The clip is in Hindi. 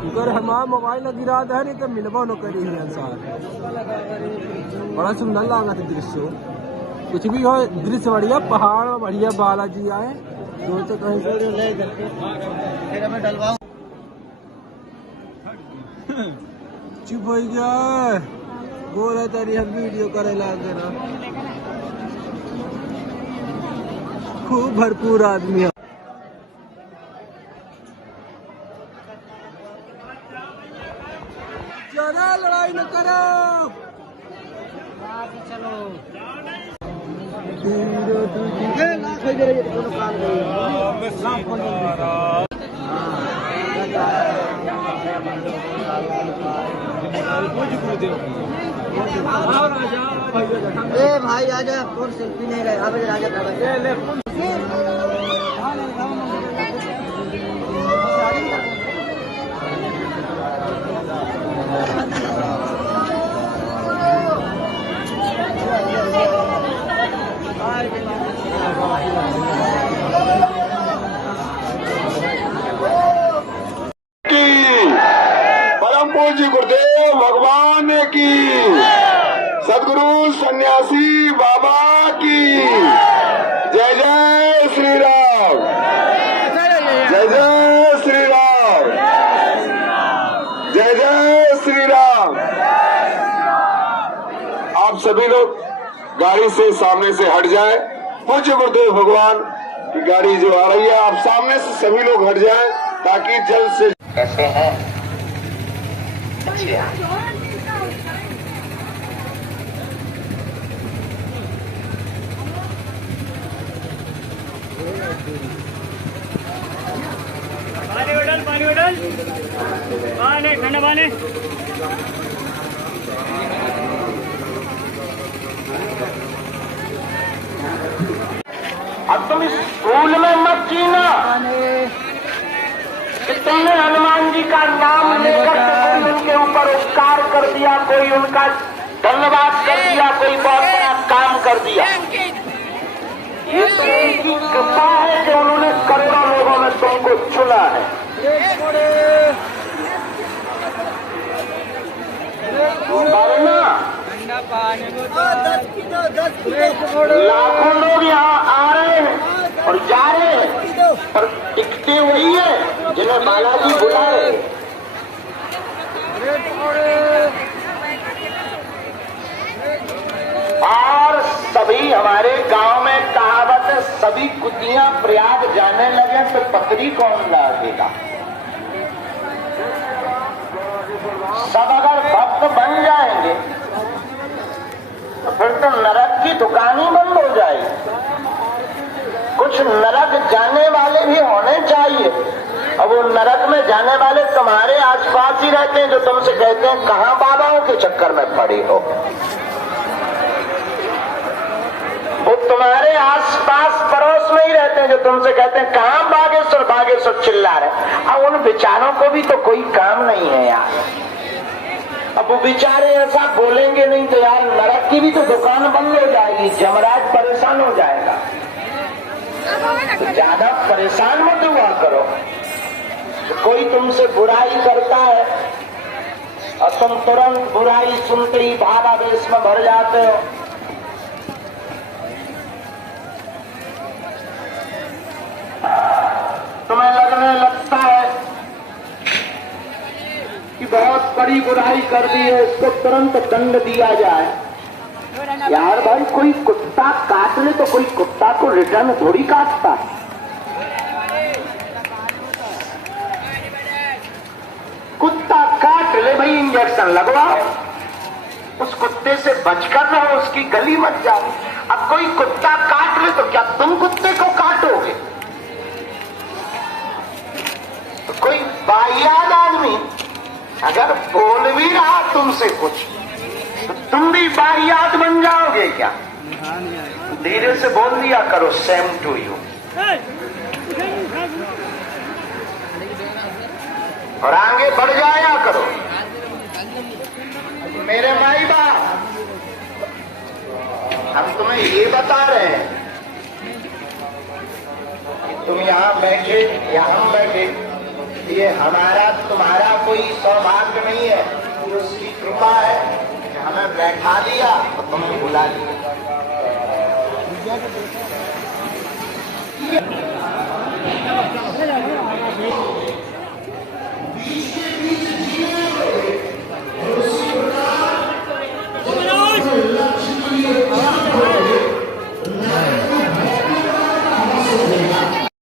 अगर हमारा मोबाइल गिरा दे के मिलबो न करी इंसान। बड़ा सुंदर लगा था दृश्य, कुछ भी हो दृश्य बढ़िया, पहाड़ बढ़िया, बालाजी आए सोचे कहीं चुप हो गया बोला तारी हम वीडियो करे लागे ना। खूब भरपूर आदमी है। जरा लड़ाई न करो, चलो ए भाई आजा, फोन सेल्फी नहीं रहे अब आजा। परम पूज्य गुरुदेव भगवान की, सदगुरु सन्यासी बाबा की जय जय श्री राम, जय जय श्री राम, जय जय श्री राम। आप सभी लोग गाड़ी से सामने से हट जाएं। पूज्य गुरुदेव भगवान की गाड़ी जो आ रही है, आप सामने से सभी लोग हट जाएं ताकि जल्द से। कैसे हैं? अच्छे हैं। पानी बोतल पानी ठंडा पानी। अब तुम इस फूल में मत जीना कि तुमने हनुमान जी का नाम लेकर कोई उनके ऊपर उपकार कर दिया, कोई उनका धन्यवाद कर दिया, कोई बहुत बड़ा काम कर दिया। ये तो उनकी कृपा है कि उन्होंने करोड़ों लोगों में तुमको चुना है। वरना लाखों लोग यहाँ आ रहे हैं और जा रहे हैं, और टिकते वही है जिन्हें बालाजी बुलाए। और सभी हमारे गांव में कहावत है, सभी कुतियां प्रयाग जाने लगे तो पकड़ी कौन लागेगा। सब अगर भक्त बन जाएंगे तो फिर तो नरक की दुकान ही बंद हो जाएगी। कुछ नरक जाने वाले भी होने चाहिए। अब वो नरक में जाने वाले तुम्हारे आसपास ही रहते हैं, जो तुमसे कहते हैं कहाँ बाबाओं के चक्कर में पड़ी हो। वो तुम्हारे आसपास पड़ोस में ही रहते हैं, जो तुमसे कहते हैं कहाँ बागेश्वर बागेश्वर चिल्ला रहे। अब उन बेचारों को भी तो कोई काम नहीं है यार। अब वो बेचारे ऐसा बोलेंगे नहीं तो यार नरक की भी तो दुकान बंद हो जाएगी, जमराज परेशान हो जाएगा। तो ज्यादा परेशान मत हुआ करो। तो कोई तुमसे बुराई करता है और तुम तुरंत बुराई सुनते ही भावावेश में भर जाते हो। तुम्हें लगने लगता है कि बहुत बड़ी बुराई कर दी है, इसको तुरंत दंड दिया जाए। यार भाई, कोई कुत्ता काट ले तो कोई कुत्ता को रिटर्न थोड़ी काटता। कुत्ता काट ले भाई, इंजेक्शन लगवाओ, उस कुत्ते से बचकर रहो, उसकी गली मत जाओ। अब कोई कुत्ता काट ले तो क्या तुम कुत्ते को काटोगे? तो कोई बायाद आदमी अगर बोल भी रहा तुमसे कुछ तो तुम भी बायात बन जाओगे क्या? धीरे से बोल दिया करो, सेम टू यू। और आगे बढ़ जाया करो। मेरे माई बाप, हम तुम्हें ये बता रहे हैं कि तुम यहाँ बैठे या हम बैठे, ये हमारा तुम्हारा कोई सौभाग्य नहीं है, ये उसकी कृपा है कि हमें बैठा दिया और तुम्हें बुला लिया।